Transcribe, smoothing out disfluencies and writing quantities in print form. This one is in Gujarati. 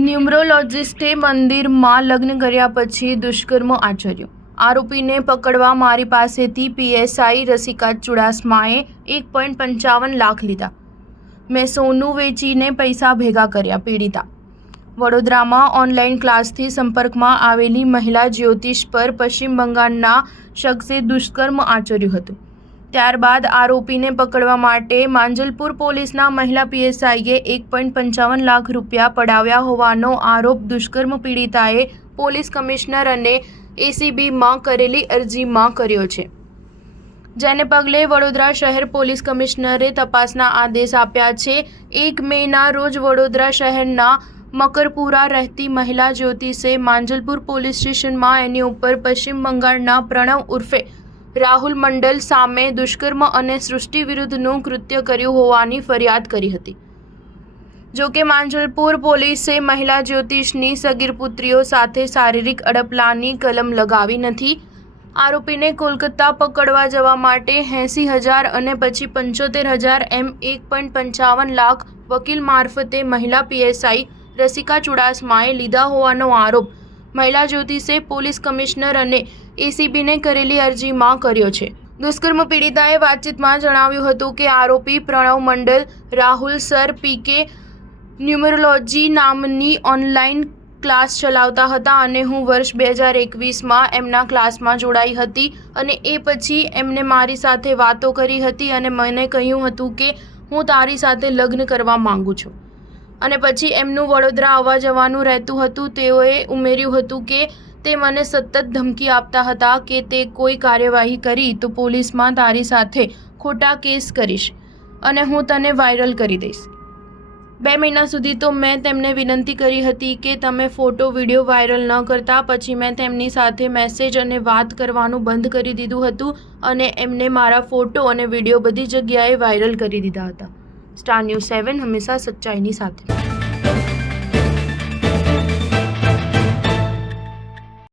ન્યુમરોલોજિસ્ટે મંદિરમાં લગ્ન કર્યા પછી દુષ્કર્મ આચર્યું। આરોપીને પકડવા મારી પાસેથી પીએસઆઈ રસિકા ચુડાસમાએ 1.55 લાખ લીધા। મેં સોનું વેચીને પૈસા ભેગા કર્યા। પીડિતા વડોદરામાં ઓનલાઈન ક્લાસથી સંપર્કમાં આવેલી મહિલા જ્યોતિષ પર પશ્ચિમ બંગાળના શખ્સે દુષ્કર્મ આચર્યું હતું। ત્યારબાદ આરોપીને પકડવા માટે માંજલપુર પોલીસના મહિલા પીએસઆઈએ 1.55 લાખ રૂપિયા પડાવ્યા હોવાનો આરોપ દુષ્કર્મ પીડિતાએ પોલીસ કમિશનર અને એસીબીમાં કરેલી અરજીમાં કર્યો છે, જેને પગલે વડોદરા શહેર પોલીસ કમિશનરે તપાસના આદેશ આપ્યા છે। 1 મેના રોજ વડોદરા શહેરના મકરપુરા રહેતી મહિલા જ્યોતિષે માંજલપુર પોલીસ સ્ટેશનમાં એની ઉપર પશ્ચિમ બંગાળના પ્રણવ ઉર્ફે રાહુલ મંડલ સામે દુષ્કર્મ અને સૃષ્ટિ વિરુદ્ધનું કૃત્ય કર્યું હોવાની ફરિયાદ કરી હતી। જોકે માંજલપુર પોલીસે મહિલા જ્યોતિષની સગીર પુત્રીઓ સાથે શારીરિક અડપલાની કલમ લગાવી નથી। આરોપીને કોલકાતા પકડવા જવા માટે 80,000 અને પછી 75,000 એમ 1.55 લાખ વકીલ મારફતે મહિલા પીએસઆઈ રસિકા ચુડાસમાએ લીધા હોવાનો આરોપ મહિલા જ્યોતિષે પોલીસ કમિશનર અને એસીબીને કરેલી અરજીમાં કર્યો છે। દુષ્કર્મ પીડિતાએ વાતચીતમાં જણાવ્યું હતું કે આરોપી પ્રણવ મંડલ રાહુલ સર પીકે ન્યુમરોલોજી નામની ઓનલાઈન ક્લાસ ચલાવતા હતા અને હું વર્ષ 2021માં એમના ક્લાસમાં જોડાઈ હતી અને એ પછી એમને મારી સાથે વાતો કરી હતી અને મને કહ્યું હતું કે હું તારી સાથે લગ્ન કરવા માંગુ છું અને પછી એમનું વડોદરા આવવા જવાનું રહેતું હતું। તેઓએ ઉમેર્યું હતું કે તે મને સતત ધમકી આપતા હતા કે તે કોઈ કાર્યવાહી કરી તો પોલીસમાં તારી સાથે ખોટા કેસ કરીશ અને હું તને વાયરલ કરી દઈશ। 2 મહિના સુધી તો મેં તેમને વિનંતી કરી હતી કે તમે ફોટો વિડીયો વાયરલ ન કરતા। પછી મેં તેમની સાથે મેસેજ અને વાત કરવાનું બંધ કરી દીધું હતું અને એમને મારા ફોટો અને વિડીયો બધી જગ્યાએ વાયરલ કરી દીધા હતા। સ્ટાર ન્યૂઝ 7 હંમેશા સચ્ચાઈની સાથે।